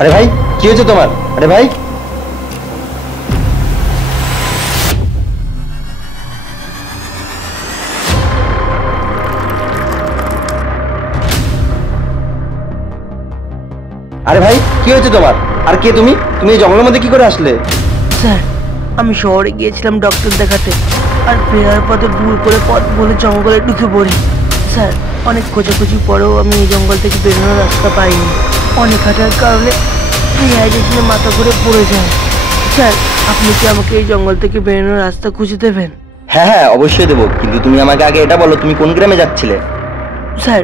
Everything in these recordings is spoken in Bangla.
আরে ভাই কি হয়েছে তোমার? আরে ভাই আরে ভাই কি হয়েছে তোমার? আর কে তুমি? তুমি এই জঙ্গলের মধ্যে কি করে আসলে? স্যার আমি শহরে গিয়েছিলাম ডক্টর দেখাতে, আর ফেরার পথে ভুল করে পথ বলে জঙ্গলে ঢুকে পড়ি। স্যার অনেক খোঁজাখুঁজি পরেও আমি এই জঙ্গল থেকে বেরোনোর রাস্তা পাইনি। অনেক হাঁটার কারণে রিহাইড্রেশনে মাথা ঘুরে পড়ে যায়। স্যার আপনি কি আমাকে এই জঙ্গল থেকে বেরোনোর রাস্তা খুঁজে দেবেন? হ্যাঁ হ্যাঁ অবশ্যই দেবো, কিন্তু তুমি আমাকে আগে এটা বলো তুমি কোন গ্রামে যাচ্ছিলে? স্যার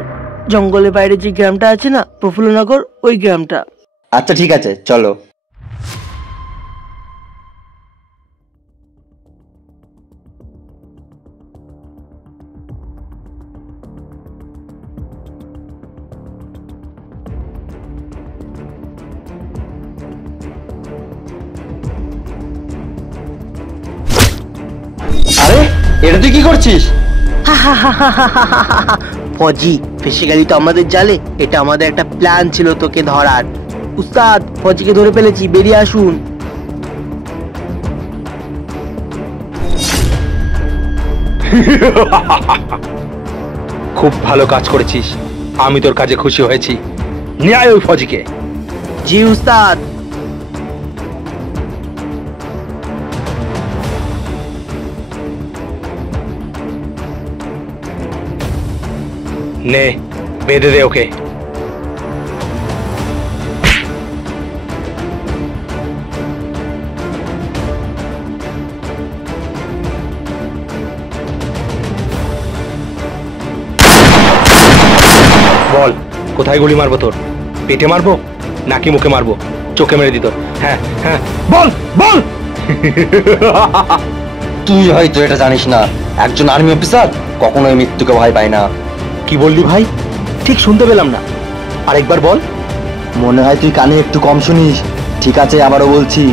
জঙ্গলের বাইরে যে গ্রামটা আছে না, প্রফুল্লনগর, ওই গ্রামটা। আচ্ছা ঠিক আছে চলো। আরে এটা তুই কি করছিস? ফজি ফেসে গেলি তো আমাদের জালে। এটা আমাদের একটা প্ল্যান ছিল তোকে ধরার। উস্তাদ ফজিকে ধরে ফেলেছি, বেরিয়ে আসুন। খুব ভালো কাজ করেছিস, আমি তোর কাজে খুশি হয়েছি। নিয়ে আয় ওই ফজিকে। জি উস্তাদ। নে বেঁধে দে ওকে। বল কোথায় গুলি মারবো তোর? পেটে মারবো নাকি মুখে মারবো? চোখে মেরে দিত। হ্যাঁ হ্যাঁ বল বল। তুই হয়তো এটা জানিস না, একজন আর্মি অফিসার কখনোই মৃত্যুকে ভয় পায় না। কি বললি ভাই? ঠিক শুনতে পেলাম না, আরেকবার বল। মনে হয় তুই কানে একটু কম শুনিস। ঠিক আছে আবারও বলছি,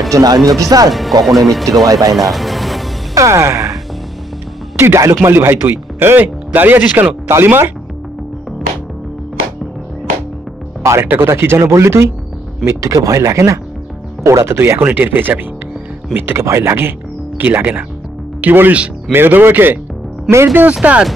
একজন আর্মি অফিসার কখনোই মৃত্যুকে ভয় পায় না। কি ডায়লগ মারলি ভাই তুই? এই দাঁড়িয়ে আছিস কেন? তালি মার। আর একটা কথা কি যেন বললি তুই? মৃত্যুকে ভয় লাগে না? ওরা তো তুই এখনই টের পেয়ে যাবি মৃত্যুকে ভয় লাগে কি লাগে না। কি বলিস, মেরে দেবো একে? মেরে দে উস্তাদ।